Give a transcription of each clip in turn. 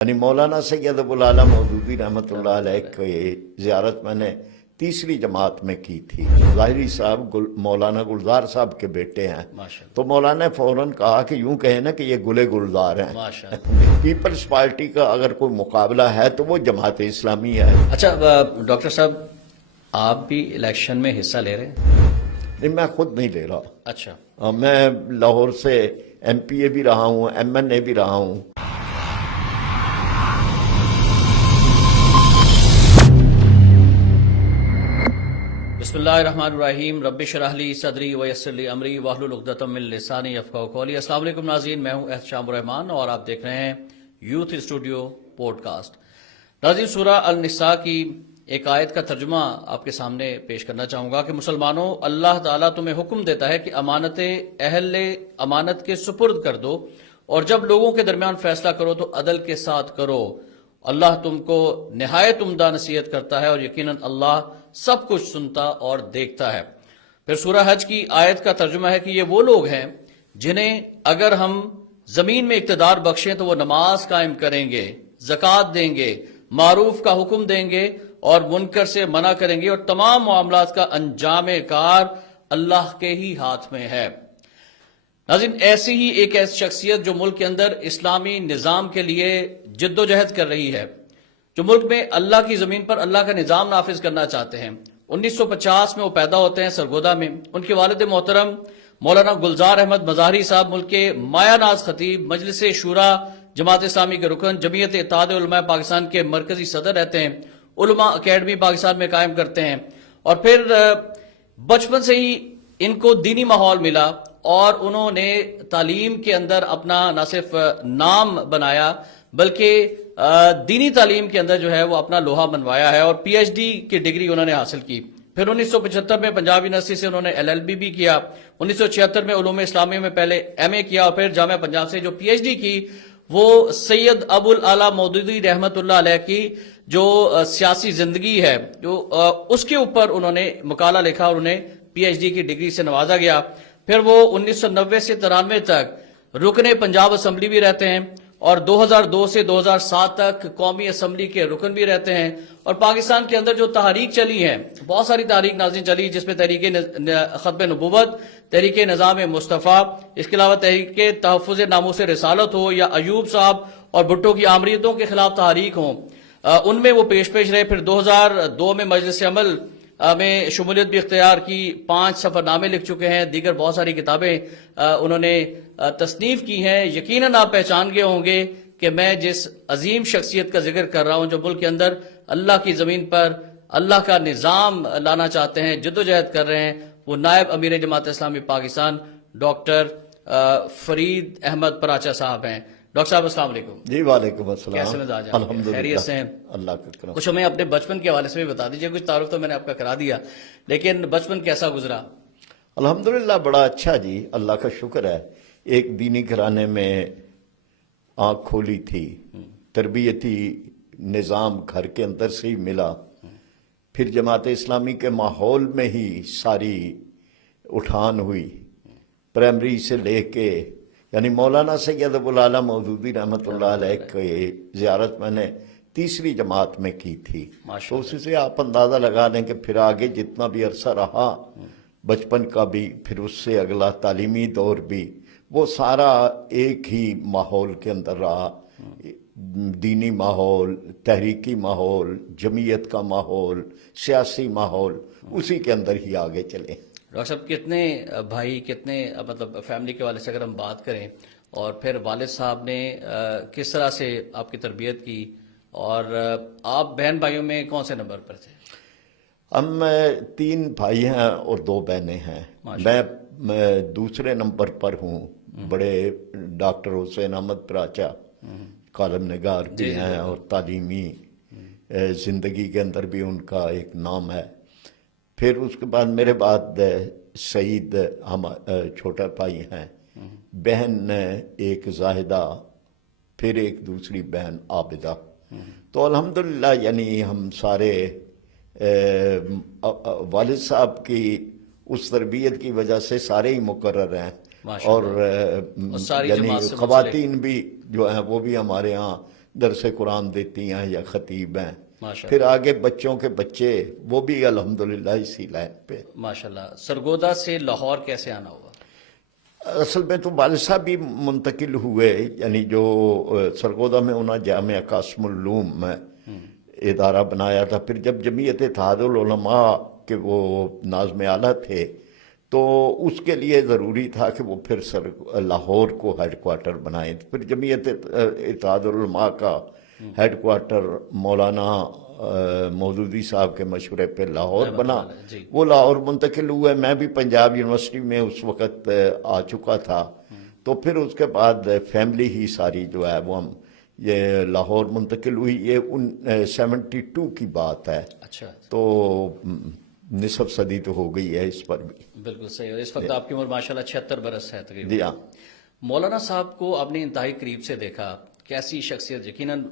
یعنی مولانا سید ابو العالی مودودی رحمۃ اللہ علیہ کی زیارت میں نے تیسری جماعت میں کی تھی۔ ظاہری صاحب مولانا گلزار صاحب کے بیٹے ہیں، تو مولانا نے فوراً کہا کہ یوں کہیں نا کہ یہ گلے گلزار ہیں۔ پیپلز پارٹی کا اگر کوئی مقابلہ ہے تو وہ جماعت اسلامی ہے۔ اچھا ڈاکٹر صاحب، آپ بھی الیکشن میں حصہ لے رہے ہیں؟ نہیں، میں خود نہیں لے رہا۔ اچھا، میں لاہور سے ایم پی اے بھی رہا ہوں، ایم این اے بھی رہا ہوں۔ بسم اللہ الرحمن الرحیم، رب اشرح لی صدری ویسر لی امری واحلل عقدۃ من لسانی یفقہوا قولی۔ السلام علیکم ناظرین، میں ہوں احتشام الرحمان اور آپ دیکھ رہے ہیں یوتھ اسٹوڈیو پوڈ کاسٹ۔ ناظرین، سورہ النساء کی ایک آیت کا ترجمہ آپ کے سامنے پیش کرنا چاہوں گا کہ مسلمانوں، اللہ تعالیٰ تمہیں حکم دیتا ہے کہ امانتیں اہل امانت کے سپرد کر دو، اور جب لوگوں کے درمیان فیصلہ کرو تو عدل کے ساتھ کرو۔ اللہ تم کو نہایت عمدہ نصیحت کرتا ہے اور یقیناً اللہ سب کچھ سنتا اور دیکھتا ہے۔ پھر سورہ حج کی آیت کا ترجمہ ہے کہ یہ وہ لوگ ہیں جنہیں اگر ہم زمین میں اقتدار بخشیں تو وہ نماز قائم کریں گے، زکوٰۃ دیں گے، معروف کا حکم دیں گے اور منکر سے منع کریں گے، اور تمام معاملات کا انجام کار اللہ کے ہی ہاتھ میں ہے۔ ناظرین، ایسی ہی ایک شخصیت جو ملک کے اندر اسلامی نظام کے لیے جد و جہد کر رہی ہے، جو ملک میں اللہ کی زمین پر اللہ کا نظام نافذ کرنا چاہتے ہیں۔ 1950 میں وہ پیدا ہوتے ہیں سرگودا میں۔ ان کے والد محترم مولانا گلزار احمد مظاہری صاحب ملک کے مایہ ناز خطیب، مجلس شورا جماعت اسلامی کے رکن، جمعیت اتحاد علماء پاکستان کے مرکزی صدر رہتے ہیں، علماء اکیڈمی پاکستان میں قائم کرتے ہیں، اور پھر بچپن سے ہی ان کو دینی ماحول ملا اور انہوں نے تعلیم کے اندر اپنا نہ صرف نام بنایا بلکہ دینی تعلیم کے اندر جو ہے وہ اپنا لوہا منوایا ہے، اور پی ایچ ڈی کی ڈگری انہوں نے حاصل کی۔ پھر 1975 میں پنجاب یونیورسٹی سے انہوں نے LLB بھی کیا، 1976 میں علوم اسلامیہ میں پہلے MA کیا، اور پھر جامعہ پنجاب سے جو PhD کی وہ سید ابو العالی مودودی رحمۃ اللہ علیہ کی جو سیاسی زندگی ہے جو اس کے اوپر انہوں نے مقالہ لکھا اور انہیں PhD کی ڈگری سے نوازا گیا۔ پھر وہ 1990 سے 93 تک رکن پنجاب اسمبلی بھی رہتے ہیں، اور 2002 سے 2007 تک قومی اسمبلی کے رکن بھی رہتے ہیں۔ اور پاکستان کے اندر جو تحریک چلی ہے، بہت ساری تحریک ناظرین چلی، جس میں تحریک ختم نبوت، تحریک نظام مصطفیٰ، اس کے علاوہ تحریک تحفظ ناموس رسالت ہو، یا ایوب صاحب اور بھٹو کی آمریتوں کے خلاف تحریک ہوں، ان میں وہ پیش رہے۔ پھر 2002 میں مجلس عمل میں شمولیت بھی اختیار کی، 5 سفر نامے لکھ چکے ہیں، دیگر بہت ساری کتابیں انہوں نے تصنیف کی ہیں۔ یقیناً آپ پہچان گئے ہوں گے کہ میں جس عظیم شخصیت کا ذکر کر رہا ہوں، جو ملک کے اندر اللہ کی زمین پر اللہ کا نظام لانا چاہتے ہیں، جد و جہد کر رہے ہیں، وہ نائب امیر جماعت اسلامی پاکستان ڈاکٹر فرید احمد پراچا صاحب ہیں۔ ڈاکٹر صاحب السلام علیکم۔ جی وعلیکم السلام۔ کیسے مزاج ہیں؟ الحمدللہ، خیریت سے ہیں؟ اللہ کا کرم۔ کچھ ہمیں اپنے بچپن کے حوالے سے بھی بتا دیجیے، کچھ تعارف تو میں نے آپ کا کرا دیا، لیکن بچپن کیسا گزرا؟ الحمدللہ بڑا اچھا جی، اللہ کا شکر ہے۔ ایک دینی گھرانے میں آنکھ کھولی تھی، تربیتی نظام گھر کے اندر سے ہی ملا، پھر جماعت اسلامی کے ماحول میں ہی ساری اٹھان ہوئی، پرائمری سے لے کے، یعنی مولانا سید ابو العالی مودودی رحمۃ اللہ علیہ کی زیارت میں نے تیسری جماعت میں کی تھی، تو اسی سے آپ اندازہ لگا لیں کہ پھر آگے جتنا بھی عرصہ رہا، بچپن کا بھی، پھر اس سے اگلا تعلیمی دور بھی، وہ سارا ایک ہی ماحول کے اندر رہا، دینی ماحول، تحریکی ماحول، جمعیت کا ماحول، سیاسی ماحول، اسی کے اندر ہی آگے چلے۔ ڈاکٹر صاحب، کتنے بھائی، کتنے مطلب فیملی کے والے سے اگر ہم بات کریں، اور پھر والد صاحب نے کس طرح سے آپ کی تربیت کی، اور آپ بہن بھائیوں میں کون سے نمبر پر تھے؟ ہم 3 بھائی ہیں اور 2 بہنیں ہیں۔ میں دوسرے نمبر پر ہوں۔ بڑے ڈاکٹر حسین احمد پراچا کالم نگار بھی ہیں، اور تعلیمی زندگی کے اندر بھی ان کا ایک نام ہے۔ پھر اس کے بعد میرے بعد سعید ہم چھوٹا بھائی ہیں، بہن ایک زاہدہ، پھر ایک دوسری بہن عابدہ۔ تو الحمدللہ یعنی ہم سارے والد صاحب کی اس تربیت کی وجہ سے سارے ہی مقرر ہیں، اور یعنی خواتین بھی جو ہیں وہ بھی ہمارے ہاں درس قرآن دیتی ہیں یا خطیب ہیں. ماشاء پھر آگے بچوں کے بچے وہ بھی الحمدللہ اسی لائن پہ. ماشاء اللہ. سرگودا سے لاہور کیسے آنا ہوا؟ اصل میں تو والد صاحب بھی منتقل ہوئے، یعنی جو سرگودا میں انہوں نے جامعہ قاسم العلوم ادارہ بنایا تھا. پھر جب جمعیت اتحاد العلماء کے وہ ناظم اعلیٰ تھے تو اس کے لیے ضروری تھا کہ وہ پھر لاہور کو ہیڈ کوارٹر بنائیں. پھر جمعیت اتحاد العلماء کا ہیڈ کوارٹر مولانا مودودی صاحب کے مشورے پہ لاہور بنا. جی. وہ لاہور منتقل ہوئے. میں بھی پنجاب یونیورسٹی میں اس وقت آ چکا تھا. تو پھر اس کے بعد فیملی ہی ساری جو ہے وہ ہم یہ لاہور منتقل ہوئی. یہ 72 کی بات ہے. اچھا. تو نصف صدی تو ہو گئی ہے اس پر بھی. بالکل صحیح. اور اس وقت آپ کی عمر ماشاءاللہ 76 برس ہے تقریباً. جی ہاں. مولانا صاحب کو آپ نے انتہائی قریب سے دیکھا، کیسی شخصیت، یقیناً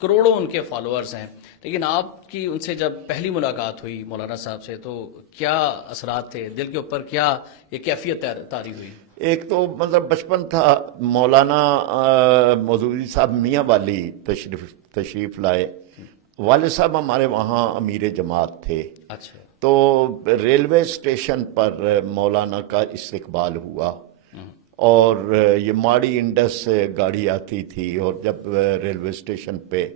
کروڑوں ان کے فالوورز ہیں، لیکن آپ کی ان سے جب پہلی ملاقات ہوئی مولانا صاحب سے تو کیا اثرات تھے، دل کے اوپر کیا یہ کیفیت طاری ہوئی؟ ایک تو مطلب بچپن تھا. مولانا مودودی صاحب میاں والی تشریف لائے. والد صاحب ہمارے وہاں امیر جماعت تھے. اچھا. تو ریلوے اسٹیشن پر مولانا کا استقبال ہوا اور یہ ماڑی انڈس سے گاڑی آتی تھی اور جب ریلوے اسٹیشن پہ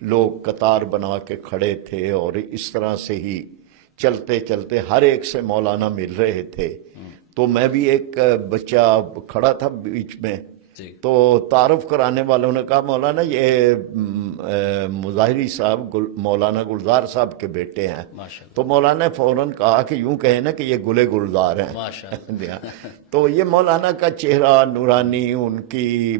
لوگ قطار بنا کے کھڑے تھے اور اس طرح سے ہی چلتے چلتے ہر ایک سے مولانا مل رہے تھے. تو میں بھی ایک بچہ کھڑا تھا بیچ میں. جی. تو تعارف کرانے والوں نے کہا مولانا یہ مظاہری صاحب مولانا گلزار صاحب کے بیٹے ہیں. ماشاءاللہ. تو مولانا نے فوراً کہا کہ یوں کہیں نا کہ یہ گلے گلزار ہیں. ماشاءاللہ. تو یہ مولانا کا چہرہ نورانی، ان کی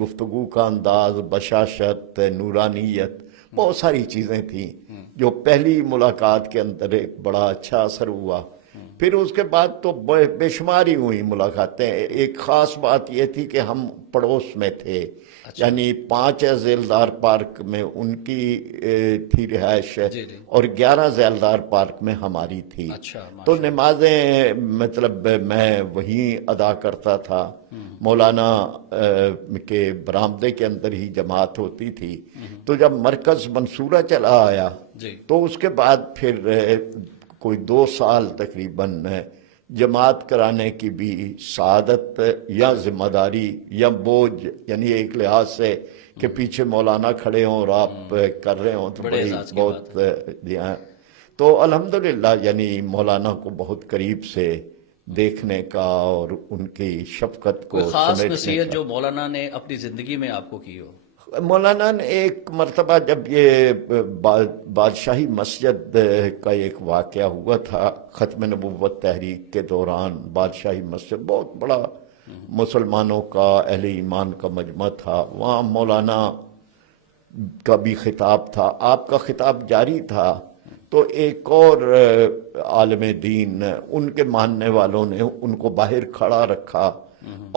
گفتگو کا انداز، بشاشت، نورانیت، بہت ساری چیزیں تھیں جو پہلی ملاقات کے اندر ایک بڑا اچھا اثر ہوا. پھر اس کے بعد تو بے شمار ہی ہوئی ملاقاتیں. ایک خاص بات یہ تھی کہ ہم پڑوس میں تھے. یعنی 5 ذیلدار پارک میں ان کی تھی رہائش اور 11 ذیلدار پارک میں ہماری تھی. تو نمازیں مطلب میں وہیں ادا کرتا تھا. مولانا کے برآمدے کے اندر ہی جماعت ہوتی تھی. تو جب مرکز منصورہ چلا آیا تو اس کے بعد پھر کوئی 2 سال تقریباً جماعت کرانے کی بھی سعادت یا ذمہ داری یا بوجھ، یعنی ایک لحاظ سے کہ پیچھے مولانا کھڑے ہوں اور آپ کر رہے ہوں تو بڑی بہت. تو الحمدللہ یعنی مولانا کو بہت قریب سے دیکھنے کا اور ان کی شفقت کو خاص نصیحت جو مولانا نے اپنی زندگی میں آپ کو کی ہو؟ مولانا نے ایک مرتبہ جب یہ بادشاہی مسجد کا ایک واقعہ ہوا تھا ختم نبوت تحریک کے دوران، بادشاہی مسجد بہت بڑا مسلمانوں کا اہل ایمان کا مجمع تھا. وہاں مولانا کا بھی خطاب تھا، آپ کا خطاب جاری تھا. تو ایک اور عالم دین ان کے ماننے والوں نے ان کو باہر کھڑا رکھا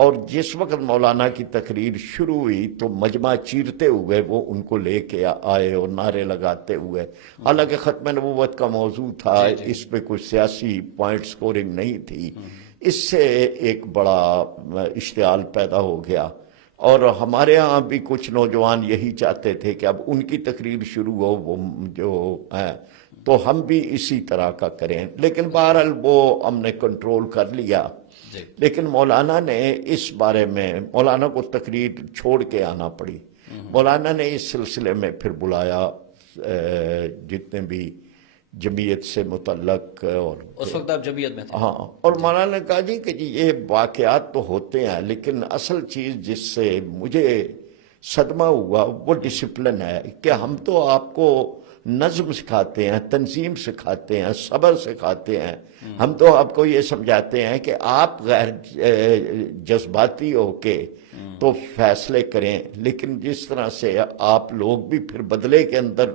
اور جس وقت مولانا کی تقریر شروع ہوئی تو مجمع چیرتے ہوئے وہ ان کو لے کے آئے اور نعرے لگاتے ہوئے. حالانکہ ختم نبوت کا موضوع تھا، اس پہ کوئی سیاسی پوائنٹ سکورنگ نہیں تھی. اس سے ایک بڑا اشتعال پیدا ہو گیا اور ہمارے ہاں بھی کچھ نوجوان یہی چاہتے تھے کہ اب ان کی تقریر شروع ہو وہ جو ہے تو ہم بھی اسی طرح کا کریں. لیکن بہرحال وہ ہم نے کنٹرول کر لیا. لیکن مولانا نے اس بارے میں مولانا کو تقریر چھوڑ کے آنا پڑی. مولانا نے اس سلسلے میں پھر بلایا جتنے بھی جمعیت سے متعلق، اور اس وقت آپ جمعیت میں تھے. ہاں. اور مولانا نے کہا جی کہ یہ واقعات تو ہوتے ہیں لیکن اصل چیز جس سے مجھے صدمہ ہوا وہ ڈسپلن ہے کہ ہم تو آپ کو نظم سکھاتے ہیں، تنظیم سکھاتے ہیں، صبر سکھاتے ہیں. ہم تو آپ کو یہ سمجھاتے ہیں کہ آپ غیر جذباتی ہو کے تو فیصلے کریں، لیکن جس طرح سے آپ لوگ بھی پھر بدلے کے اندر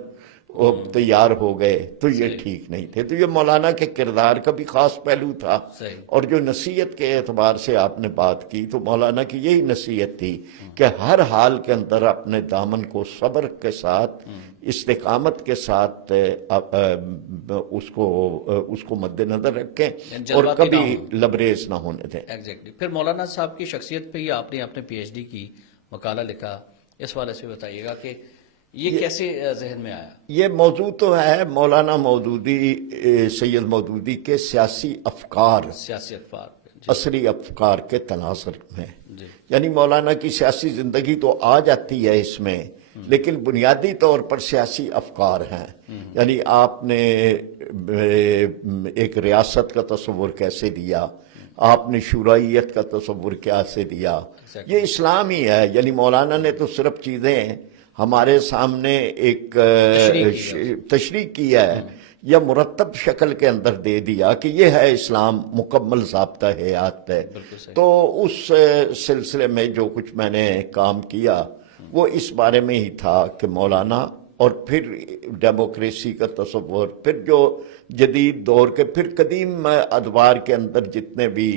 تیار ہو گئے تو یہ ٹھیک نہیں تھے. تو یہ مولانا کے کردار کا بھی خاص پہلو تھا. اور جو نصیحت کے اعتبار سے آپ نے بات کی تو مولانا کی یہی نصیحت تھی کہ ہر حال کے اندر اپنے دامن کو صبر کے ساتھ، استقامت کے ساتھ اس کو مد نظر رکھیں اور کبھی لبریز نہ ہونے دیں. ایگزیکٹلی. پھر مولانا صاحب کی شخصیت پہ ہی آپ نے اپنے پی ایچ ڈی کی، مقالہ لکھا اس حوالے سے بتائیے گا کہ یہ کیسے ذہن میں آیا؟ یہ موضوع تو ہے مولانا مودودی، سید مودودی کے سیاسی افکار، سیاسی اخبار عصری افکار کے تناظر میں، جی یعنی مولانا کی سیاسی زندگی تو آ جاتی ہے اس میں، لیکن بنیادی طور پر سیاسی افکار ہیں۔ یعنی آپ نے ایک ریاست کا تصور کیسے دیا، آپ نے شورائیت کا تصور کیسے دیا، یہ اسلام ہی ہے۔ یعنی مولانا نے تو صرف چیزیں ہمارے سامنے ایک تشریح کی ہے یا مرتب شکل کے اندر دے دیا کہ یہ ہے اسلام، مکمل ضابطہ حیات ہے۔ تو اس سلسلے میں جو کچھ میں نے کام کیا وہ اس بارے میں ہی تھا کہ مولانا اور پھر ڈیموکریسی کا تصور، پھر جو جدید دور کے، پھر قدیم ادوار کے اندر جتنے بھی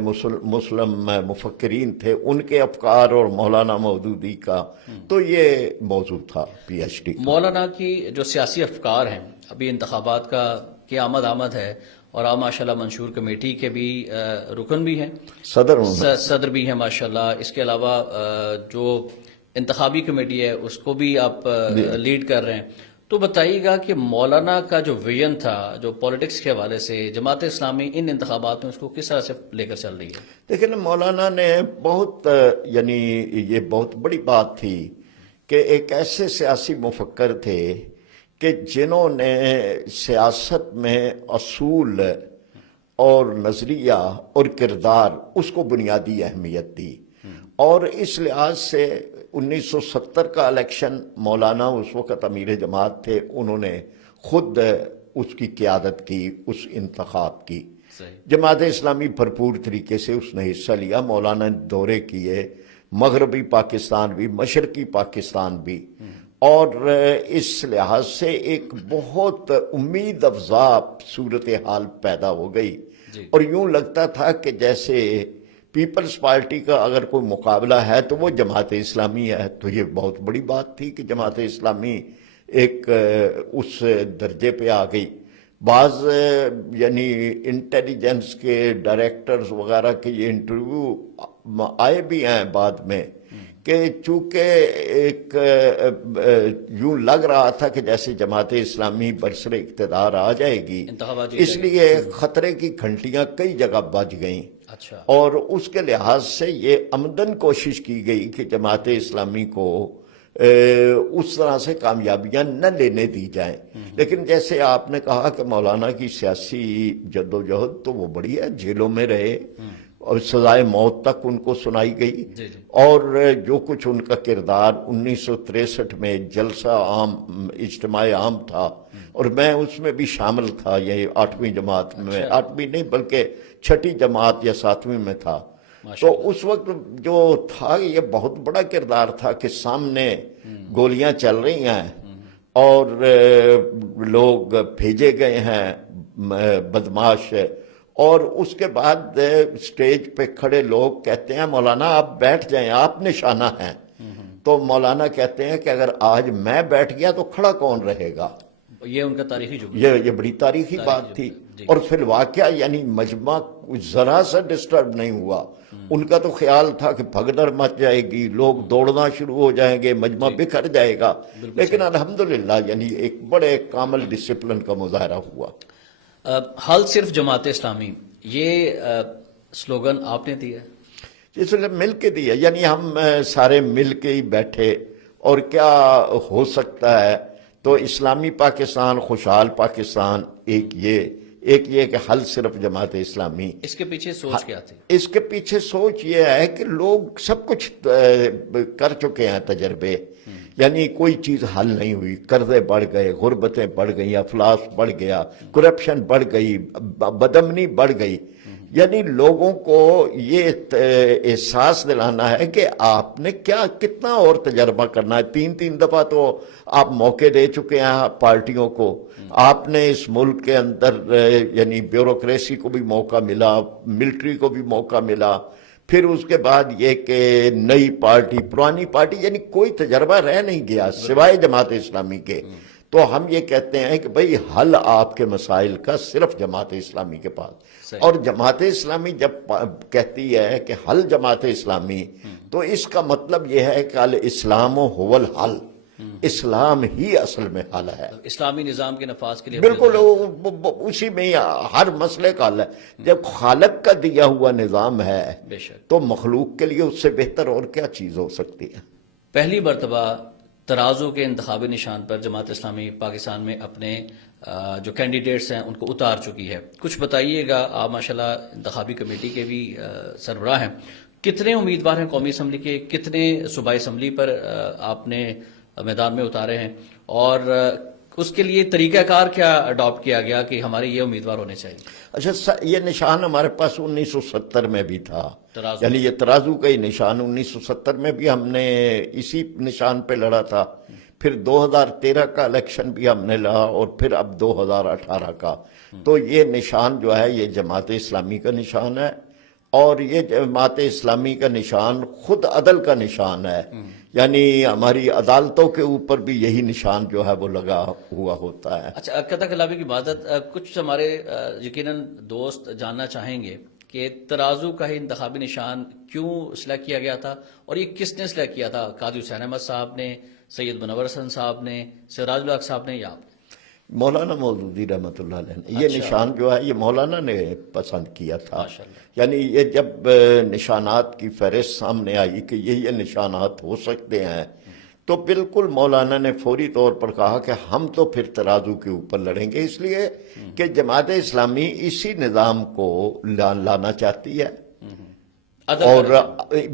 مسلم مفکرین تھے ان کے افکار اور مولانا مودودی کا، تو یہ موضوع تھا پی ایچ ڈی۔ مولانا کی جو سیاسی افکار ہیں، ابھی انتخابات کی آمد ہے اور آپ ماشاءاللہ منشور کمیٹی کے بھی رکن بھی ہیں، صدر بھی ہیں ماشاءاللہ۔ اس کے علاوہ جو انتخابی کمیٹی ہے اس کو بھی آپ لیڈ کر رہے ہیں، تو بتائیے گا کہ مولانا کا جو ویژن تھا جو پولیٹکس کے حوالے سے، جماعت اسلامی ان انتخابات میں اس کو کس طرح سے لے کر چل رہی ہے؟ لیکن مولانا نے بہت، یعنی یہ بہت بڑی بات تھی کہ ایک ایسے سیاسی مفکر تھے کہ جنہوں نے سیاست میں اصول اور نظریہ اور کردار اس کو بنیادی اہمیت دی، اور اس لحاظ سے 1970 کا الیکشن، مولانا اس وقت امیر جماعت تھے، انہوں نے خود اس کی قیادت کی، اس انتخاب کی۔ جماعت اسلامی بھرپور طریقے سے اس نے حصہ لیا، مولانا نے دورے کیے، مغربی پاکستان بھی، مشرقی پاکستان بھی، اور اس لحاظ سے ایک بہت امید افزا صورتحال پیدا ہو گئی، اور یوں لگتا تھا کہ جیسے پیپلز پارٹی کا اگر کوئی مقابلہ ہے تو وہ جماعت اسلامی ہے۔ تو یہ بہت بڑی بات تھی کہ جماعت اسلامی ایک اس درجے پہ آ گئی۔ بعض یعنی انٹیلیجنس کے ڈائریکٹرز وغیرہ کے یہ انٹرویو آئے بھی ہیں بعد میں کہ چونکہ ایک یوں لگ رہا تھا کہ جیسے جماعت اسلامی برسر اقتدار آ جائے گی، اس لیے خطرے کی گھنٹیاں کئی جگہ بج گئیں، اور اس کے لحاظ سے یہ عمدن کوشش کی گئی کہ جماعت اسلامی کو اس طرح سے کامیابیاں نہ لینے دی جائیں۔ لیکن جیسے آپ نے کہا کہ مولانا کی سیاسی جدوجہد تو وہ بڑی ہے، جیلوں میں رہے اور سزائے موت تک ان کو سنائی گئی، اور جو کچھ ان کا کردار 1963 میں جلسہ عام، اجتماع عام تھا، اور میں اس میں بھی شامل تھا، یہ 8ویں جماعت میں، 8ویں نہیں بلکہ 6ٹھی جماعت یا 7ویں میں تھا، تو اس وقت جو تھا یہ بہت بڑا کردار تھا کہ سامنے گولیاں چل رہی ہیں اور لوگ بھیجے گئے ہیں بدماش، اور اس کے بعد سٹیج پہ کھڑے لوگ کہتے ہیں مولانا آپ بیٹھ جائیں، آپ نشانہ ہیں۔ تو مولانا کہتے ہیں کہ اگر آج میں بیٹھ گیا تو کھڑا کون رہے گا؟ یہ ان کا تاریخی جملہ، یہ بڑی تاریخی بات تھی، اور پھر واقعہ یعنی مجمع ذرا سا ڈسٹرب نہیں ہوا۔ ان کا تو خیال تھا کہ بھگدڑ مچ جائے گی، لوگ دوڑنا شروع ہو جائیں گے، مجمع بکھر جائے گا، لیکن الحمدللہ یعنی ایک بڑے کامل ڈسپلن کا مظاہرہ ہوا۔ حل صرف جماعت اسلامی، یہ سلوگن آپ نے دیا؟ اس لیے مل کے دیا، یعنی ہم سارے مل کے ہی بیٹھے، اور کیا ہو سکتا ہے، تو اسلامی پاکستان، خوشحال پاکستان، ایک یہ کہ حل صرف جماعت اسلامی۔ اس کے پیچھے سوچ کیا تھی؟ اس کے پیچھے سوچ یہ ہے کہ لوگ سب کچھ کر چکے ہیں تجربے، یعنی کوئی چیز حل نہیں ہوئی، قرضے بڑھ گئے، غربتیں بڑھ گئی، افلاس بڑھ گیا، کرپشن بڑھ گئی، بدامنی بڑھ گئی، یعنی لوگوں کو یہ احساس دلانا ہے کہ آپ نے کتنا اور تجربہ کرنا ہے۔ 3 دفعہ تو آپ موقع دے چکے ہیں پارٹیوں کو، آپ نے اس ملک کے اندر یعنی بیوروکریسی کو بھی موقع ملا، ملٹری کو بھی موقع ملا، پھر اس کے بعد یہ کہ نئی پارٹی، پرانی پارٹی، یعنی کوئی تجربہ رہ نہیں گیا سوائے جماعت اسلامی کے۔ تو ہم یہ کہتے ہیں کہ بھئی حل آپ کے مسائل کا صرف جماعت اسلامی کے پاس، صحیح۔ اور جماعت اسلامی جب کہتی ہے کہ حل جماعت اسلامی، تو اس کا مطلب یہ ہے کہ الاسلام هو الحل، اسلام ہی اصل میں حل ہے، اسلامی نظام کے نفاذ کے لیے بالکل اسی میں ہی ہر مسئلے کا حل ہے۔ جب خالق کا دیا ہوا نظام ہے بے شک تو مخلوق کے لیے اس سے بہتر اور کیا چیز ہو سکتی ہے؟ پہلی مرتبہ ترازو کے انتخابی نشان پر جماعت اسلامی پاکستان میں اپنے جو کینڈیڈیٹس ہیں ان کو اتار چکی ہے، کچھ بتائیے گا۔ آپ ماشاءاللہ انتخابی کمیٹی کے بھی سربراہ ہیں، کتنے امیدوار ہیں قومی اسمبلی کے، کتنے صوبائی اسمبلی پر آپ نے میدان میں اتارے ہیں، اور اس کے لیے طریقہ کار کیا اڈاپٹ کیا گیا کہ ہمارے یہ امیدوار ہونے چاہیے؟ اچھا، یہ نشان ہمارے پاس 1970 میں بھی تھا، ترازو۔ یعنی یہ ترازو کا ہی نشان 1970 میں بھی ہم نے اسی نشان پہ لڑا تھا، پھر 2013 کا الیکشن بھی ہم نے لڑا، اور پھر اب 2018 کا۔ تو یہ نشان جو ہے یہ جماعت اسلامی کا نشان ہے، اور یہ جماعت اسلامی کا نشان خود عدل کا نشان ہے، یعنی ہماری عدالتوں کے اوپر بھی یہی نشان جو ہے وہ لگا ہوا ہوتا ہے۔ اچھا، قطع کلام کی عبادت، کچھ ہمارے یقیناً دوست جاننا چاہیں گے کہ ترازو کا ہی انتخابی نشان کیوں سلیکٹ کیا گیا تھا، اور یہ کس نے سلیکٹ کیا تھا؟ قاضی حسین احمد صاحب نے، سید منور حسن صاحب نے، سراج الحق صاحب نے، یا آپ نے؟ مولانا مودودی رحمۃ اللہ علیہ نے یہ نشان جو ہے یہ مولانا نے پسند کیا تھا، ماشاءاللہ۔ یعنی یہ جب نشانات کی فہرست سامنے آئی کہ یہ نشانات ہو سکتے ہیں، تو بالکل مولانا نے فوری طور پر کہا کہ ہم تو پھر ترازو کے اوپر لڑیں گے، اس لیے کہ جماعت اسلامی اسی نظام کو لانا چاہتی ہے، اور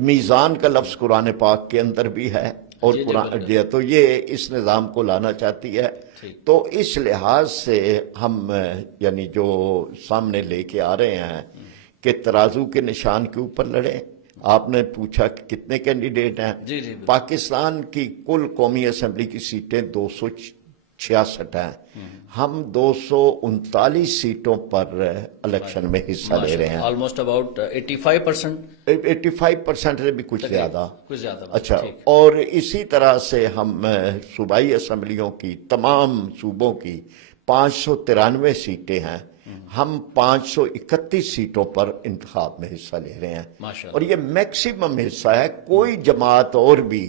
میزان کا لفظ قرآن پاک کے اندر بھی ہے، اور قرآن تو یہ اس نظام کو لانا چاہتی ہے۔ تو اس لحاظ سے ہم یعنی جو سامنے لے کے آ رہے ہیں کہ ترازو کے نشان کے اوپر لڑیں۔ آپ نے پوچھا کہ کتنے کینڈیڈیٹ ہیں؟ جی جی، پاکستان کی کل قومی اسمبلی کی سیٹیں 266 ہیں، ہم 239 سیٹوں پر الیکشن میں حصہ لے رہے ہیں، آلموسٹ اباؤٹ 85%، 85% سے بھی کچھ زیادہ۔ کچھ زیادہ۔ اچھا، اور اسی طرح سے ہم صوبائی اسمبلیوں کی تمام صوبوں کی 593 سیٹیں ہیں، ہم 531 سیٹوں پر انتخاب میں حصہ لے رہے ہیں، اور یہ میکسیمم حصہ ہے۔ کوئی جماعت اور بھی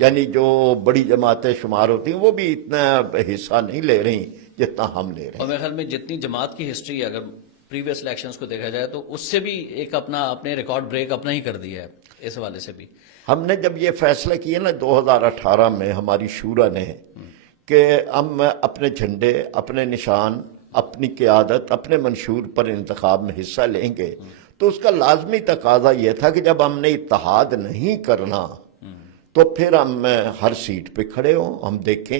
یعنی جو بڑی جماعتیں شمار ہوتی ہیں وہ بھی اتنا حصہ نہیں لے رہی جتنا ہم لے رہے ہیں۔ اور میرے خیال میں جتنی جماعت کی ہسٹری ہے، اگر پریویس الیکشنز کو دیکھا جائے تو اس سے بھی ایک اپنے ریکارڈ بریک اپنا ہی کر دیا ہے، اس حوالے سے بھی ہم نے جب یہ فیصلہ کیا نا 2018 میں ہماری شورا نے کہ ہم اپنے جھنڈے، اپنے نشان، اپنی قیادت، اپنے منشور پر انتخاب میں حصہ لیں گے، تو اس کا لازمی تقاضا یہ تھا کہ جب ہم نے اتحاد نہیں کرنا تو پھر ہم ہر سیٹ پہ کھڑے ہوں، ہم دیکھیں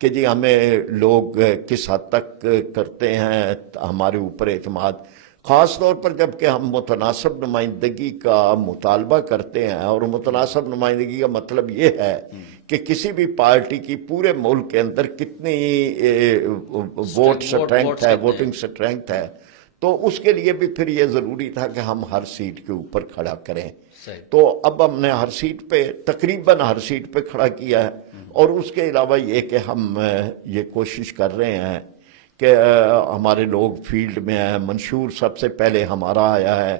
کہ جی ہمیں لوگ کس حد تک کرتے ہیں ہمارے اوپر اعتماد، خاص طور پر جب کہ ہم متناسب نمائندگی کا مطالبہ کرتے ہیں، اور متناسب نمائندگی کا مطلب یہ ہے کہ کسی بھی پارٹی کی پورے ملک کے اندر کتنی ووٹنگ سٹرینتھ ہے، تو اس کے لیے بھی پھر یہ ضروری تھا کہ ہم ہر سیٹ کے اوپر کھڑا کریں۔ تو اب ہم نے ہر سیٹ پہ تقریباً ہر سیٹ پہ کھڑا کیا ہے، اور اس کے علاوہ یہ کہ ہم یہ کوشش کر رہے ہیں کہ ہمارے لوگ فیلڈ میں ہیں، منشور سب سے پہلے ہمارا آیا ہے،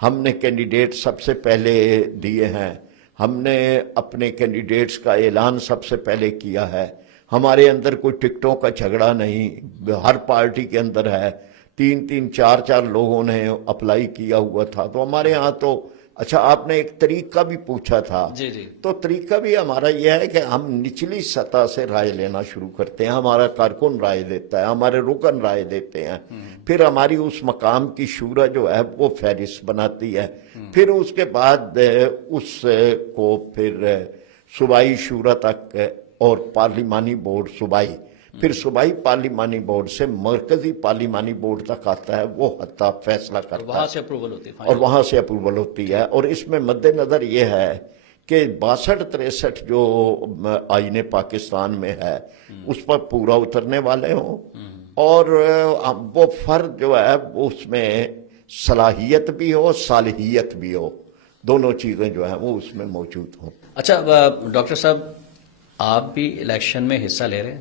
ہم نے کینڈیڈیٹ سب سے پہلے دیے ہیں، ہم نے اپنے کینڈیڈیٹس کا اعلان سب سے پہلے کیا ہے، ہمارے اندر کوئی ٹکٹوں کا جھگڑا نہیں، ہر پارٹی کے اندر ہے، 3 4 لوگوں نے اپلائی کیا ہوا تھا، تو ہمارے ہاں تو اچھا آپ نے ایک طریقہ بھی پوچھا تھا، تو طریقہ بھی ہمارا یہ ہے کہ ہم نچلی سطح سے رائے لینا شروع کرتے ہیں، ہمارا کارکن رائے دیتا ہے، ہمارے رکن رائے دیتے ہیں، پھر ہماری اس مقام کی شورا جو ہے وہ فہرست بناتی ہے، پھر اس کے بعد اس کو پھر صوبائی شورا تک اور پارلیمانی بورڈ صوبائی، پھر صوبائی پارلیمانی بورڈ سے مرکزی پارلیمانی بورڈ تک آتا ہے، وہ حتیٰ فیصلہ کرتا ہے، وہاں سے اپروول ہوتی ہے، اور وہاں سے اپروول ہوتی ہے۔ اور اس میں مد نظر یہ ہے کہ 62-63 جو آئین پاکستان میں ہے اس پر پورا اترنے والے ہوں، اور وہ فرد جو ہے اس میں صلاحیت بھی ہو، صالحیت بھی ہو، دونوں چیزیں جو ہیں وہ اس میں موجود ہوں۔ اچھا ڈاکٹر صاحب، آپ بھی الیکشن میں حصہ لے رہے ہیں؟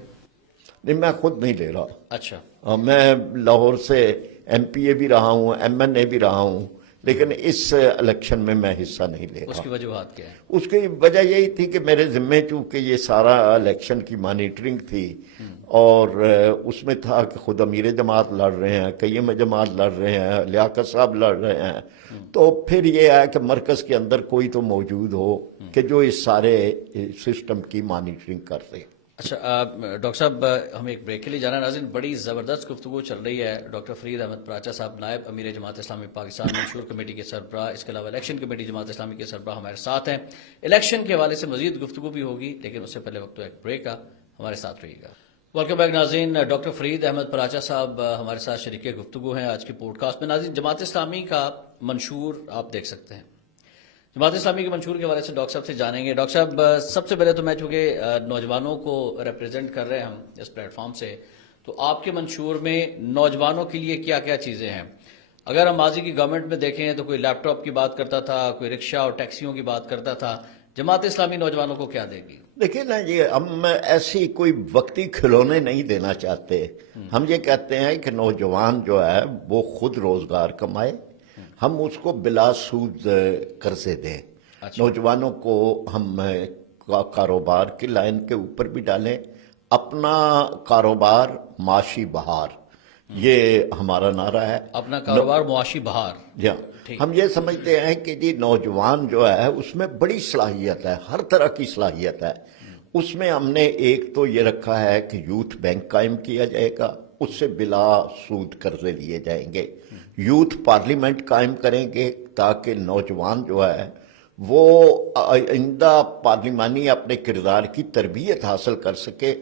نہیں میں خود نہیں لے رہا. اچھا میں لاہور سے ایم پی اے بھی رہا ہوں, ایم این اے بھی رہا ہوں, لیکن اس الیکشن میں میں حصہ نہیں لے اس رہا. کی وجوہات کیا ہے؟ اس کی وجہ یہی تھی کہ میرے ذمے چونکہ یہ سارا الیکشن کی مانیٹرنگ تھی, اور اس میں تھا کہ خود امیر جماعت لڑ رہے ہیں, قیم جماعت لڑ رہے ہیں, لیاقت صاحب لڑ رہے ہیں, تو پھر یہ ہے کہ مرکز کے اندر کوئی تو موجود ہو کہ جو اس سارے سسٹم کی مانیٹرنگ کر دے. اچھا ڈاکٹر صاحب ہم ایک بریک کے لیے جانا. ناظرین بڑی زبردست گفتگو چل رہی ہے. ڈاکٹر فرید احمد پراچا صاحب نائب امیر جماعت اسلامی پاکستان منشور کمیٹی کے سربراہ, اس کے علاوہ الیکشن کمیٹی جماعت اسلامی کے سربراہ ہمارے ساتھ ہیں. الیکشن کے حوالے سے مزید گفتگو بھی ہوگی, لیکن اس سے پہلے وقت ایک بریک کا, ہمارے ساتھ رہیے گا. ویلکم بیک ناظرین. ڈاکٹر فرید احمد پراچا صاحب ہمارے ساتھ شریک گفتگو ہیں آج کی پوڈ کاسٹ میں. ناظرین جماعت اسلامی کا منشور آپ دیکھ سکتے ہیں. جماعت اسلامی کے منشور کے حوالے سے ڈاکٹر صاحب سے جانیں گے. ڈاکٹر صاحب سب سے پہلے تو میں چونکہ نوجوانوں کو ریپرزینٹ کر رہے ہیں ہم اس پلیٹ فارم سے, تو آپ کے منشور میں نوجوانوں کے لیے کیا کیا چیزیں ہیں؟ اگر ہم ماضی کی گورنمنٹ میں دیکھیں تو کوئی لیپ ٹاپ کی بات کرتا تھا, کوئی رکشا اور ٹیکسیوں کی بات کرتا تھا. جماعت اسلامی نوجوانوں کو کیا دے گی؟ دیکھیں نا, یہ ہم ایسی کوئی وقتی کھلونے نہیں دینا چاہتے. ہم یہ کہتے ہیں کہ نوجوان جو ہے وہ خود روزگار کمائے, ہم اس کو بلا سود قرضے دیں. نوجوانوں کو ہم کاروبار کی لائن کے اوپر بھی ڈالیں, اپنا کاروبار معاشی بہار, یہ ہمارا نعرہ ہے. اپنا کاروبار معاشی بہار. جی ہم یہ سمجھتے ہیں کہ جی نوجوان جو ہے اس میں بڑی صلاحیت ہے, ہر طرح کی صلاحیت ہے. اس میں ہم نے ایک تو یہ رکھا ہے کہ یوتھ بینک قائم کیا جائے گا, اس سے بلا سود قرضے لیے جائیں گے. یوتھ پارلیمنٹ قائم کریں گے تاکہ نوجوان جو ہے وہ آئندہ پارلیمانی اپنے کردار کی تربیت حاصل کر سکے.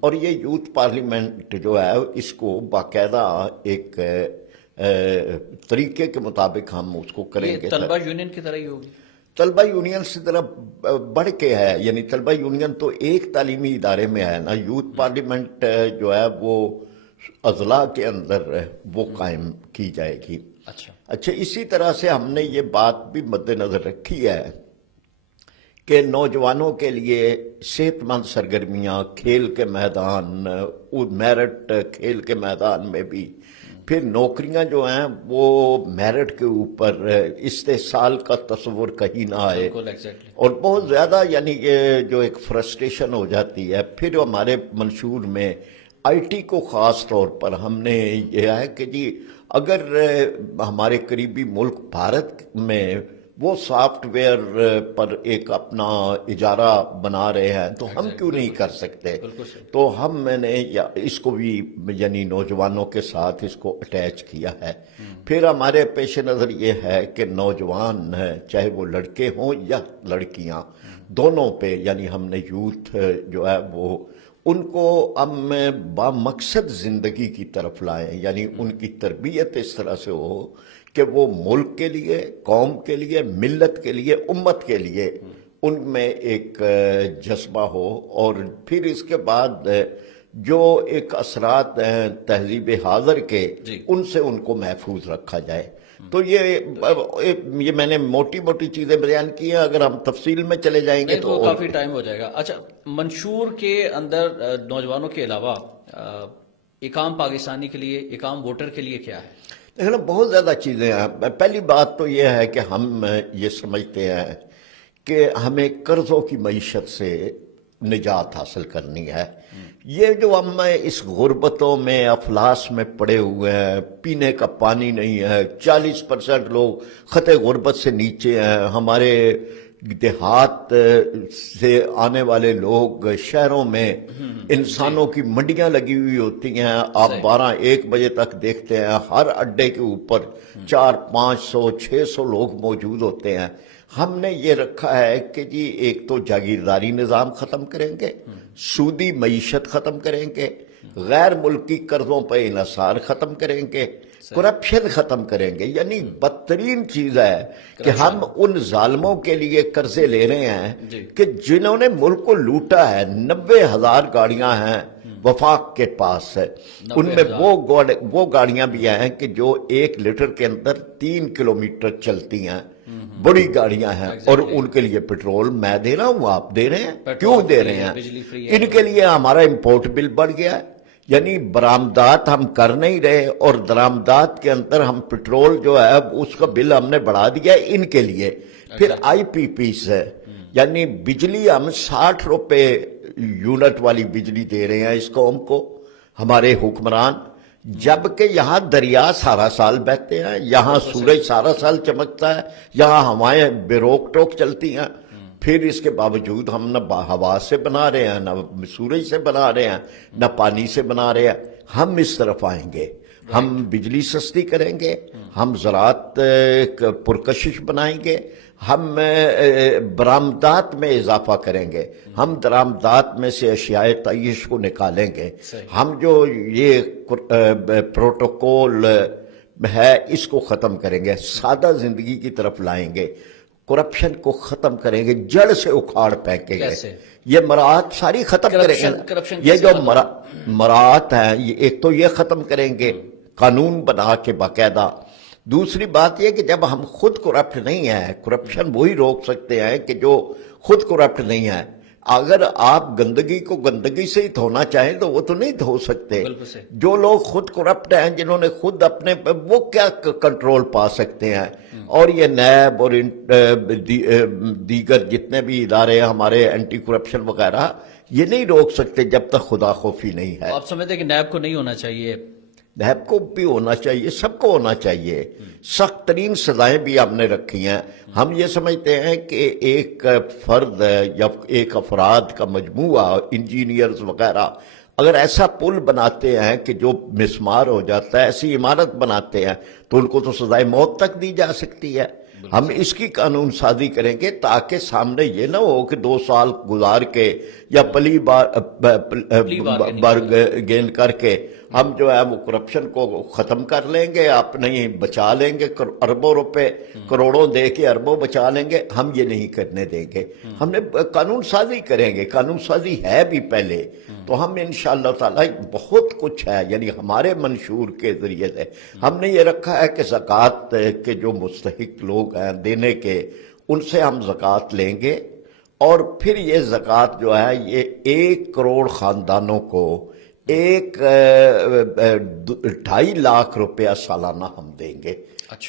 اور یہ یوتھ پارلیمنٹ جو ہے اس کو باقاعدہ ایک طریقے کے مطابق ہم اس کو کریں گے. طلبہ یونین کی طرح ہی ہوگی. طلبہ یونین سے طرح بڑھ کے ہے, یعنی طلبہ یونین تو ایک تعلیمی ادارے میں ہے نا. یوتھ پارلیمنٹ جو ہے وہ اضلاع کے اندر وہ قائم کی جائے گی. اچھا اسی طرح سے ہم نے یہ بات بھی مد نظر رکھی ہے کہ نوجوانوں کے لیے صحت مند سرگرمیاں, کھیل کے میدان, میرٹ کھیل کے میدان میں بھی, پھر نوکریاں جو ہیں وہ میرٹ کے اوپر استحصال کا تصور کہیں نہ آئے. اور بہت زیادہ یعنی یہ جو ایک فرسٹریشن ہو جاتی ہے. پھر ہمارے منشور میں آئی ٹی کو خاص طور پر ہم نے یہ ہے کہ جی اگر ہمارے قریبی ملک بھارت میں وہ سافٹ ویئر پر ایک اپنا اجارہ بنا رہے ہیں تو ہم کیوں نہیں کر سکتے. تو میں نے اس کو بھی یعنی نوجوانوں کے ساتھ اس کو اٹیچ کیا ہے. پھر ہمارے پیش نظر یہ ہے کہ نوجوان چاہے وہ لڑکے ہوں یا لڑکیاں, دونوں پہ یعنی ہم نے یوتھ جو ہے وہ ان کو ہم بامقصد زندگی کی طرف لائیں, یعنی ان کی تربیت اس طرح سے ہو کہ وہ ملک کے لیے, قوم کے لیے, ملت کے لیے, امت کے لیے ان میں ایک جذبہ ہو. اور پھر اس کے بعد جو ایک اثرات ہیں تہذیب حاضر کے ان سے ان کو محفوظ رکھا جائے. تو یہ میں نے موٹی موٹی چیزیں بیان کی ہیں. اگر ہم تفصیل میں چلے جائیں گے تو کافی ٹائم ہو جائے گا. اچھا منشور کے اندر نوجوانوں کے علاوہ اقام پاکستانی کے لیے, اقام ووٹر کے لیے کیا ہے؟ لیکن بہت زیادہ چیزیں ہیں. پہلی بات تو یہ ہے کہ ہم یہ سمجھتے ہیں کہ ہمیں قرضوں کی معیشت سے نجات حاصل کرنی ہے. یہ جو ہم اس غربتوں میں افلاس میں پڑے ہوئے ہیں, پینے کا پانی نہیں ہے, 40% لوگ خطے غربت سے نیچے ہیں. ہمارے دیہات سے آنے والے لوگ شہروں میں انسانوں کی منڈیاں لگی ہوئی ہوتی ہیں. آپ 12-1 بجے تک دیکھتے ہیں ہر اڈے کے اوپر 400-500-600 لوگ موجود ہوتے ہیں. ہم نے یہ رکھا ہے کہ جی ایک تو جاگیرداری نظام ختم کریں گے, سودی معیشت ختم کریں گے, غیر ملکی قرضوں پہ انحصار ختم کریں گے, کرپشن ختم کریں گے. یعنی بدترین چیز ہے کہ ہم ان ظالموں کے لیے قرضے لے رہے ہیں کہ جنہوں نے ملک کو لوٹا ہے. 90,000 گاڑیاں ہیں وفاق کے پاس ہے, ان میں وہ گاڑیاں بھی ہیں کہ جو 1 لیٹر کے اندر 3 کلومیٹر چلتی ہیں, بڑی گاڑیاں ہیں. اور ان کے لیے پیٹرول میں دے رہا ہوں, آپ دے رہے ہیں, کیوں دے رہے ہیں؟ ان کے لیے ہمارا امپورٹ بل بڑھ گیا ہے. یعنی برآمدات ہم کر نہیں رہے اور درآمدات کے اندر ہم پٹرول جو ہے اس کا بل ہم نے بڑھا دیا ہے ان کے لیے. پھر آئی پی پی سے یعنی بجلی ہم 60 روپے یونٹ والی بجلی دے رہے ہیں اس قوم کو ہمارے حکمران، جبکہ یہاں دریا سارا سال بہتے ہیں، یہاں سورج سارا سال چمکتا ہے، یہاں ہوائیں بے روک ٹوک چلتی ہیں. پھر اس کے باوجود ہم نہ ہوا سے بنا رہے ہیں، نہ سورج سے بنا رہے ہیں، نہ پانی سے بنا رہے ہیں. ہم اس طرف آئیں گے، ہم بجلی سستی کریں گے، ہم زراعت پرکشش بنائیں گے، ہم برآمدات میں اضافہ کریں گے، ہم درآمدات میں سے اشیاء تعیش کو نکالیں گے. ہم جو یہ پروٹوکول ہے اس کو ختم کریں گے، سادہ زندگی کی طرف لائیں گے، کرپشن کو ختم کریں گے، جڑ سے اکھاڑ پھینکیں گے. یہ مراعات ساری ختم کریں گے. یہ جو مراعات ہیں ایک تو یہ ختم کریں گے قانون بنا کے باقاعدہ. دوسری بات یہ کہ جب ہم خود کرپٹ نہیں ہیں، کرپشن وہی روک سکتے ہیں کہ جو خود کرپٹ نہیں ہے. اگر آپ گندگی کو گندگی سے ہی دھونا چاہیں تو وہ تو نہیں دھو سکتے. جو لوگ خود کرپٹ ہیں، جنہوں نے خود اپنے، وہ کیا کنٹرول پا سکتے ہیں؟ اور یہ نیب اور دیگر جتنے بھی ادارے ہیں ہمارے اینٹی کرپشن وغیرہ، یہ نہیں روک سکتے جب تک خدا خوفی نہیں ہے. آپ سمجھتے ہیں کہ نیب کو نہیں ہونا چاہیے؟ نیب کو بھی ہونا چاہیے، سب کو ہونا چاہیے. سخت ترین سزائیں بھی ہم نے رکھی ہیں. ہم یہ سمجھتے ہیں کہ ایک فرد یا ایک افراد کا مجموعہ، انجینئرز وغیرہ، اگر ایسا پل بناتے ہیں کہ جو مسمار ہو جاتا ہے، ایسی عمارت بناتے ہیں تو ان کو تو سزائے موت تک دی جا سکتی ہے. ہم اس کی قانون سازی کریں گے تاکہ سامنے یہ نہ ہو کہ 2 سال گزار کے یا پلی بارگین کر کے ہم جو ہے وہ کرپشن کو ختم کر لیں گے، اپنے ہی بچا لیں گے، اربوں روپے کروڑوں دے کے اربوں بچا لیں گے. ہم یہ نہیں کرنے دیں گے. ہم نے قانون سازی کریں گے. قانون سازی ہے بھی پہلے، تو ہم انشاءاللہ تعالی بہت کچھ ہے. یعنی ہمارے منشور کے ذریعے سے ہم نے یہ رکھا ہے کہ زکوٰۃ کے جو مستحق لوگ ہیں دینے کے، ان سے ہم زکوٰۃ لیں گے. اور پھر یہ زکوٰۃ جو ہے یہ 1 کروڑ خاندانوں کو 2.5 لاکھ روپیہ سالانہ ہم دیں گے.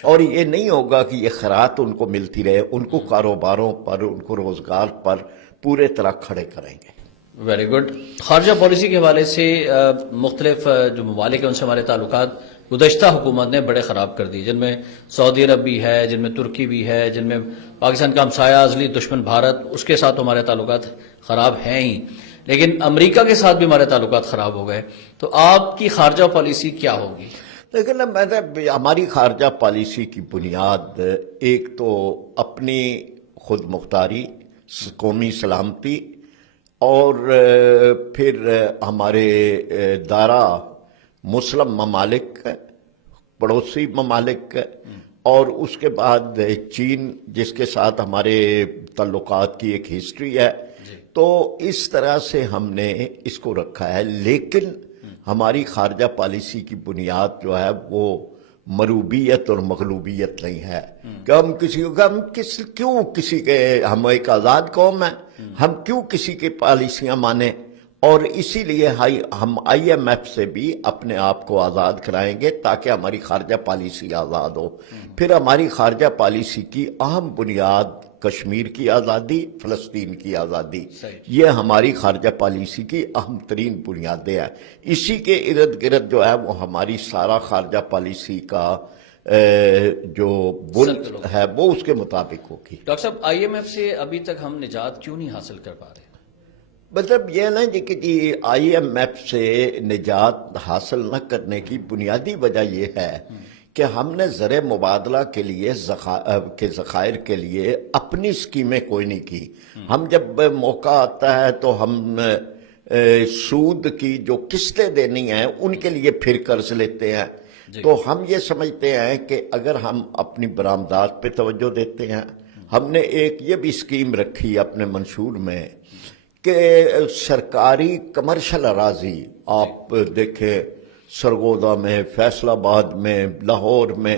اور یہ نہیں ہوگا کہ یہ خیرات ان کو ملتی رہے، ان کو کاروباروں پر، ان کو روزگار پر پورے طرح کھڑے کریں گے. Very good. خارجہ پالیسی کے حوالے سے مختلف جو ممالک ہیں ان سے ہمارے تعلقات گزشتہ حکومت نے بڑے خراب کر دی، جن میں سعودی عرب بھی ہے، جن میں ترکی بھی ہے، جن میں پاکستان کا ہمسایہ ازلی دشمن بھارت، اس کے ساتھ ہمارے تعلقات خراب ہیں ہی، لیکن امریکہ کے ساتھ بھی ہمارے تعلقات خراب ہو گئے. تو آپ کی خارجہ پالیسی کیا ہوگی؟ لیکن ہماری خارجہ پالیسی کی بنیاد ایک تو اپنی خود مختاری، قومی سلامتی، اور پھر ہمارے دارا مسلم ممالک، پڑوسی ممالک، اور اس کے بعد چین جس کے ساتھ ہمارے تعلقات کی ایک ہسٹری ہے. تو اس طرح سے ہم نے اس کو رکھا ہے. لیکن ہماری خارجہ پالیسی کی بنیاد جو ہے وہ مروبیت اور مغلوبیت نہیں ہے کہ ہم کسی کو ہم ایک آزاد قوم ہیں، ہم کیوں کسی کی پالیسیاں مانیں. اور اسی لیے ہم آئی ایم ایف سے بھی اپنے آپ کو آزاد کرائیں گے تاکہ ہماری خارجہ پالیسی آزاد ہو. پھر ہماری خارجہ پالیسی کی اہم بنیاد کشمیر کی آزادی، فلسطین کی آزادی، یہ ہماری خارجہ پالیسی کی اہم ترین بنیادیں ہیں. اسی کے ارد گرد جو ہے وہ ہماری سارا خارجہ پالیسی کا جو بنیاد ہے وہ اس کے مطابق ہوگی. ڈاکٹر صاحب، آئی ایم ایف سے ابھی تک ہم نجات کیوں نہیں حاصل کر پا رہے؟ مطلب یہ نا کہ آئی ایم ایف سے نجات حاصل نہ کرنے کی بنیادی وجہ یہ ہے کہ ہم نے زر مبادلہ کے لیے ذخائر کے لیے اپنی سکیمیں کوئی نہیں کی. ہم جب موقع آتا ہے تو ہم سود کی جو قسطیں دینی ہیں ان کے لیے پھر قرض لیتے ہیں. تو ہم یہ سمجھتے ہیں کہ اگر ہم اپنی برآمدات پہ توجہ دیتے ہیں، ہم نے ایک یہ بھی سکیم رکھی اپنے منشور میں کہ سرکاری کمرشل اراضی، آپ دیکھیں سرگودا میں، فیصل آباد میں، لاہور میں،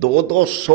200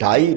2.5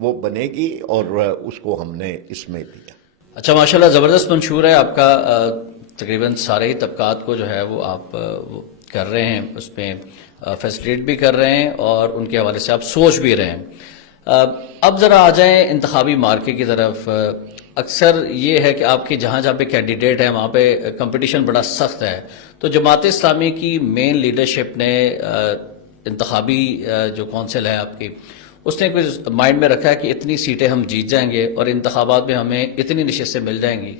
وہ بنے گی اور اس کو ہم نے اس میں دیا۔ اچھا، ماشاءاللہ زبردست منشور ہے آپ کا، تقریباً سارے ہی طبقات کو جو ہے وہ آپ وہ کر رہے ہیں، اس میں فیسیلیٹ بھی کر رہے ہیں اور ان کے حوالے سے آپ سوچ بھی رہے ہیں۔ اب ذرا آ جائیں انتخابی مارکے کی طرف۔ اکثر یہ ہے کہ آپ کے جہاں جہاں پہ کینڈیڈیٹ ہیں وہاں پہ کمپٹیشن بڑا سخت ہے، تو جماعت اسلامی کی مین لیڈرشپ نے انتخابی جو کونسل ہے آپ کی، اس نے کچھ مائنڈ میں رکھا ہے کہ اتنی سیٹیں ہم جیت جائیں گے اور انتخابات میں ہمیں اتنی نشستیں مل جائیں گی؟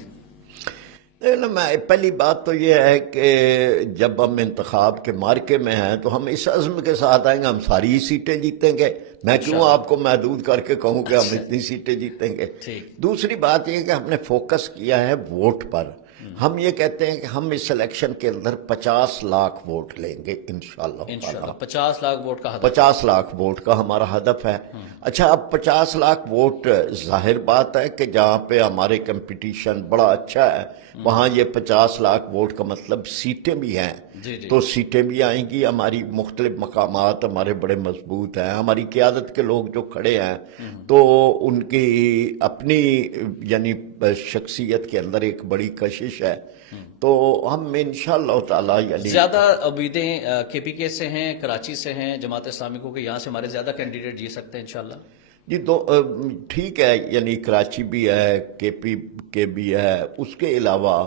پہلی بات تو یہ ہے کہ جب ہم انتخاب کے مارکے میں ہیں تو ہم اس عزم کے ساتھ آئیں گے ہم ساری سیٹیں جیتیں گے۔ میں کیوں آپ کو محدود کر کے کہوں کہ ہم اتنی سیٹیں جیتیں گے۔ دوسری بات یہ کہ ہم نے فوکس کیا ہے ووٹ پر۔ ہم یہ کہتے ہیں کہ ہم اس الیکشن کے اندر 50 لاکھ ووٹ لیں گے انشاءاللہ۔ 50 لاکھ ووٹ کا ہدف، 50 لاکھ ووٹ کا ہمارا ہدف ہے۔ اچھا، اب 50 لاکھ ووٹ، ظاہر بات ہے کہ جہاں پہ ہمارے کمپٹیشن بڑا اچھا ہے وہاں یہ 50 لاکھ ووٹ کا مطلب سیٹیں بھی ہیں، تو سیٹیں بھی آئیں گی۔ ہماری مختلف مقامات ہمارے بڑے مضبوط ہیں، ہماری قیادت کے لوگ جو کھڑے ہیں تو ان کی اپنی یعنی شخصیت کے اندر ایک بڑی کشش ہے، تو ہم انشاءاللہ تعالی یعنی زیادہ امیدیں کے پی کے سے ہیں، کراچی سے ہیں جماعت اسلامی کو کہ یہاں سے ہمارے زیادہ کینڈیڈیٹ جیت سکتے ہیں انشاءاللہ؟ جی ٹھیک ہے، یعنی کراچی بھی ہے، کے پی کے بھی ہے، اس کے علاوہ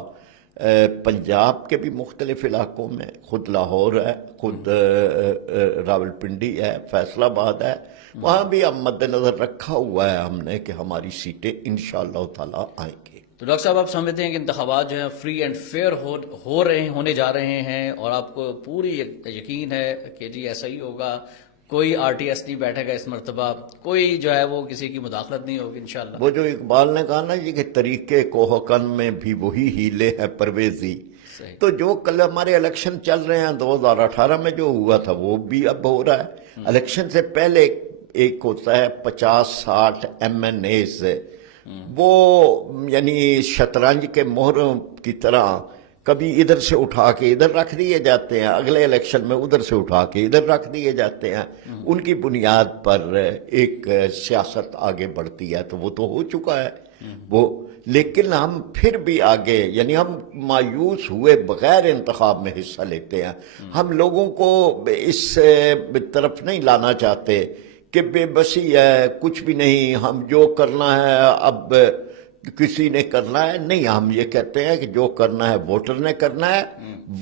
پنجاب کے بھی مختلف علاقوں میں، خود لاہور ہے، خود راولپنڈی ہے، فیصل آباد ہے، وہاں بھی ہم مد نظر رکھا ہوا ہے ہم نے کہ ہماری سیٹیں انشاءاللہ تعالی آئیں گی۔ تو ڈاکٹر صاحب، آپ سمجھتے ہیں کہ انتخابات جو ہیں فری اینڈ فیئر ہونے جا رہے ہیں اور آپ کو پوری یقین ہے کہ جی ایسا ہی ہوگا، کوئی آر ٹی ایس نہیں بیٹھے گا اس مرتبہ، کوئی جو ہے وہ کسی کی مداخلت نہیں ہوگی انشاءاللہ؟ وہ جو اقبال نے کہا نا یہ کہ طریقے کوہکن میں بھی وہی ہیلے ہیں پرویزی، تو جو کل ہمارے الیکشن چل رہے ہیں 2018 میں جو ہوا تھا وہ بھی اب ہو رہا ہے۔ الیکشن سے پہلے ایک ہوتا ہے 50-60 ایم این ایز، وہ یعنی شطرنج کے مہروں کی طرح کبھی ادھر سے اٹھا کے ادھر رکھ دیے جاتے ہیں، اگلے الیکشن میں ادھر سے اٹھا کے ادھر رکھ دیے جاتے ہیں، ان کی بنیاد پر ایک سیاست آگے بڑھتی ہے، تو وہ تو ہو چکا ہے وہ۔ لیکن ہم پھر بھی آگے یعنی ہم مایوس ہوئے بغیر انتخاب میں حصہ لیتے ہیں۔ ہم لوگوں کو اس طرف نہیں لانا چاہتے کہ بے بسی ہے، کچھ بھی نہیں، ہم جو کرنا ہے اب کسی نے کرنا ہے، نہیں، ہم یہ کہتے ہیں کہ جو کرنا ہے ووٹر نے کرنا ہے،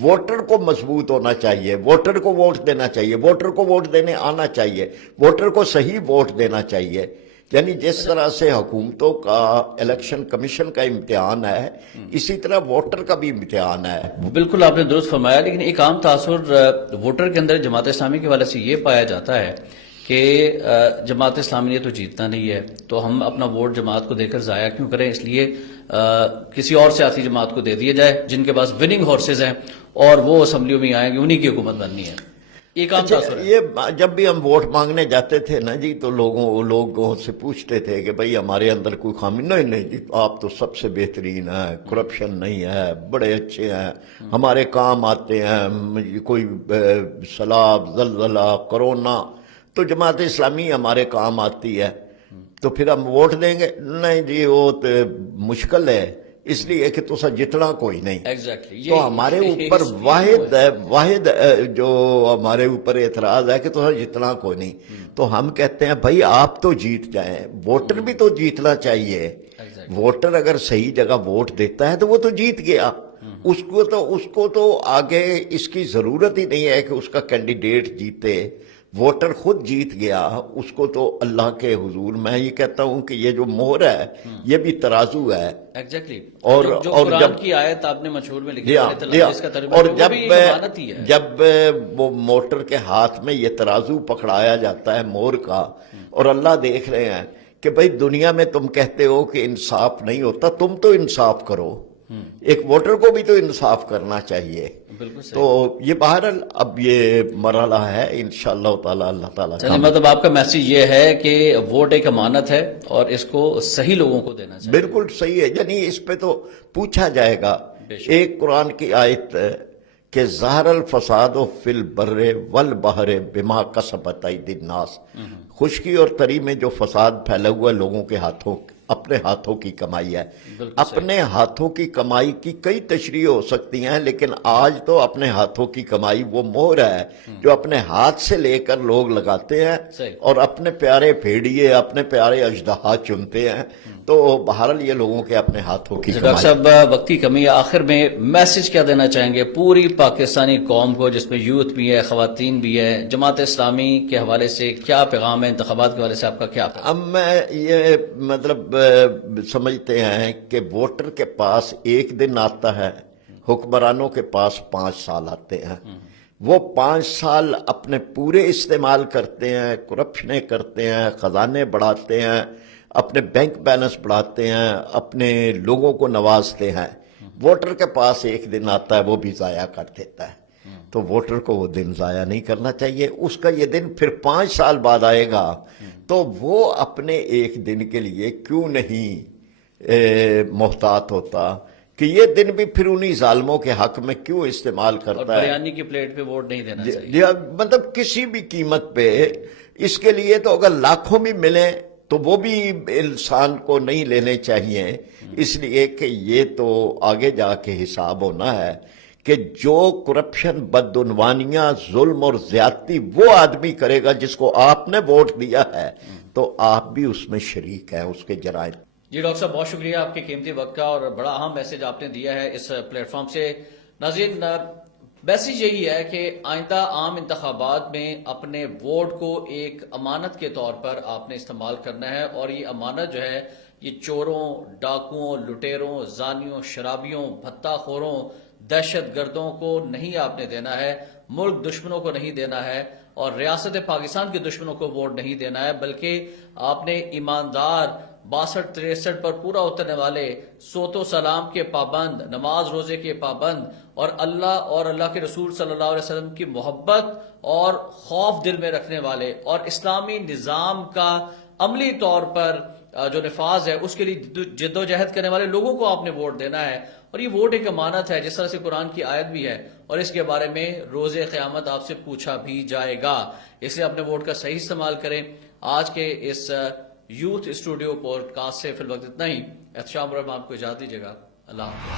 ووٹر کو مضبوط ہونا چاہیے، ووٹر کو ووٹ دینا چاہیے، ووٹر کو ووٹ دینے آنا چاہیے، ووٹر کو صحیح ووٹ دینا چاہیے۔ یعنی جس طرح سے حکومتوں کا الیکشن کمیشن کا امتحان ہے، اسی طرح ووٹر کا بھی امتحان ہے۔ بالکل آپ نے درست فرمایا، لیکن ایک عام تاثر ووٹر کے اندر جماعت اسلامی کے حوالے سے یہ پایا جاتا ہے کہ جماعت اسلامی نے تو جیتنا نہیں ہے، تو ہم اپنا ووٹ جماعت کو دے کر ضائع کیوں کریں، اس لیے کسی اور سیاسی جماعت کو دے دیا جائے جن کے پاس وننگ ہارسز ہیں اور وہ اسمبلیوں میں آئیں گے، انہی کی حکومت بننی ہے۔ ایک عام تاثر ہے۔ یہ جب بھی ہم ووٹ مانگنے جاتے تھے نا جی تو لوگوں سے پوچھتے تھے کہ بھئی ہمارے اندر کوئی خامی نہیں جی، آپ تو سب سے بہترین ہیں، کرپشن نہیں ہے، بڑے اچھے ہیں، ہمارے کام آتے ہیں، کوئی سیلاب، زلزلہ، کرونا تو جماعت اسلامی ہمارے کام آتی ہے، تو پھر ہم ووٹ دیں گے؟ نہیں جی، وہ تو مشکل ہے، اس لیے کہ تو جتنا کوئی نہیں۔ تو ہمارے اوپر واحد جو ہمارے اوپر اعتراض ہے کہ تو جتنا کوئی نہیں، تو ہم کہتے ہیں بھائی آپ تو جیت جائیں، ووٹر بھی تو جیتنا چاہیے۔ ووٹر اگر صحیح جگہ ووٹ دیتا ہے تو وہ تو جیت گیا، اس کو تو آگے اس کی ضرورت ہی نہیں ہے کہ اس کا کینڈیڈیٹ جیتے، ووٹر خود جیت گیا، اس کو تو اللہ کے حضور میں یہ کہتا ہوں کہ یہ جو مہر ہے یہ بھی ترازو ہے۔ ایگزیکٹلی، اور قرآن کی آیت آپ نے مشہور میں لکھی ہے، اور جب وہ موٹر کے ہاتھ میں یہ ترازو پکڑایا جاتا ہے مہر کا، اور اللہ دیکھ رہے ہیں کہ بھئی دنیا میں تم کہتے ہو کہ انصاف نہیں ہوتا، تم تو انصاف کرو، ایک ووٹر کو بھی تو انصاف کرنا چاہیے۔ تو یہ بہرحال اب یہ مرحلہ ہے، انشاءاللہ تعالی اللہ تعالیٰ مطلب آپ کا میسیج یہ ہے کہ ووٹ ایک امانت ہے اور اس کو صحیح لوگوں کو دینا چاہیے۔ بالکل صحیح ہے، یعنی اس پہ تو پوچھا جائے گا۔ ایک قرآن کی آیت کہ ظہر الفساد فی البر والبحر بما کسبت ایدی الناس، خشکی اور تری میں جو فساد پھیلا ہوا لوگوں کے ہاتھوں، اپنے ہاتھوں کی کمائی ہے. اپنے ہاتھوں کی کمائی کی کئی تشریح ہو سکتی ہیں، لیکن آج تو اپنے ہاتھوں کی کمائی وہ مہر ہے جو اپنے ہاتھ سے لے کر لوگ لگاتے ہیں اور اپنے پیارے بھیڑیے، اپنے پیارے اژدہا چنتے ہیں. تو بہرحال یہ لوگوں کے اپنے ہاتھوں کی ڈاکٹر کمائی. صاحب وقت کی کمی ہے، آخر میں میسج کیا دینا چاہیں گے پوری پاکستانی قوم کو، جس میں یوتھ بھی ہے، خواتین بھی ہے، جماعت اسلامی کے حوالے سے کیا پیغام ہے، انتخابات کے حوالے سے آپ کا کیا پیغام؟ اب میں یہ مطلب سمجھتے ہیں کہ ووٹر کے پاس ایک دن آتا ہے، حکمرانوں کے پاس 5 سال آتے ہیں. وہ 5 سال اپنے پورے استعمال کرتے ہیں، کرپشنیں کرتے ہیں، خزانے بڑھاتے ہیں، اپنے بینک بیلنس بڑھاتے ہیں، اپنے لوگوں کو نوازتے ہیں. ووٹر کے پاس ایک دن آتا ہے، وہ بھی ضائع کر دیتا ہے. تو ووٹر کو وہ دن ضائع نہیں کرنا چاہیے. اس کا یہ دن پھر 5 سال بعد آئے گا، تو وہ اپنے ایک دن کے لیے کیوں نہیں محتاط ہوتا کہ یہ دن بھی پھر انہی ظالموں کے حق میں کیوں استعمال اور کرتا ہے. بریانی کی پلیٹ پہ ووٹ نہیں دینا چاہیے. مطلب کسی بھی قیمت پہ. اس کے لیے تو اگر لاکھوں بھی ملیں تو وہ بھی انسان کو نہیں لینے چاہیے، اس لیے کہ یہ تو آگے جا کے حساب ہونا ہے کہ جو کرپشن، بدعنوانیاں، ظلم اور زیادتی وہ آدمی کرے گا جس کو آپ نے ووٹ دیا ہے، تو آپ بھی اس میں شریک ہیں اس کے جرائم. جی ڈاکٹر صاحب بہت شکریہ آپ کے قیمتی وقت کا، اور بڑا اہم میسج آپ نے دیا ہے اس پلیٹ فارم سے. ناظرین، میسج یہی ہے کہ آئندہ عام انتخابات میں اپنے ووٹ کو ایک امانت کے طور پر آپ نے استعمال کرنا ہے، اور یہ امانت جو ہے یہ چوروں، ڈاکوؤں، لٹیروں، زانیوں، شرابیوں، بھتہ خوروں، دہشت گردوں کو نہیں آپ نے دینا ہے، ملک دشمنوں کو نہیں دینا ہے، اور ریاست پاکستان کے دشمنوں کو ووٹ نہیں دینا ہے، بلکہ آپ نے ایماندار 62-63 پر پورا اترنے والے، صوت و سلام کے پابند، نماز روزے کے پابند، اور اللہ کے رسول صلی اللہ علیہ وسلم کی محبت اور خوف دل میں رکھنے والے، اور اسلامی نظام کا عملی طور پر جو نفاذ ہے اس کے لیے جد و جہد کرنے والے لوگوں کو آپ نے ووٹ دینا ہے. اور یہ ووٹ ایک امانت ہے، جس طرح سے قرآن کی آیت بھی ہے، اور اس کے بارے میں روز قیامت آپ سے پوچھا بھی جائے گا. اس لیے اپنے ووٹ کا صحیح استعمال کریں. آج کے اس یوتھ اسٹوڈیو پوڈ کاسٹ سے فی الوقت اتنا ہی. احتشام الرحمان کو اجازت دیجیے گا. اللہ حافظ.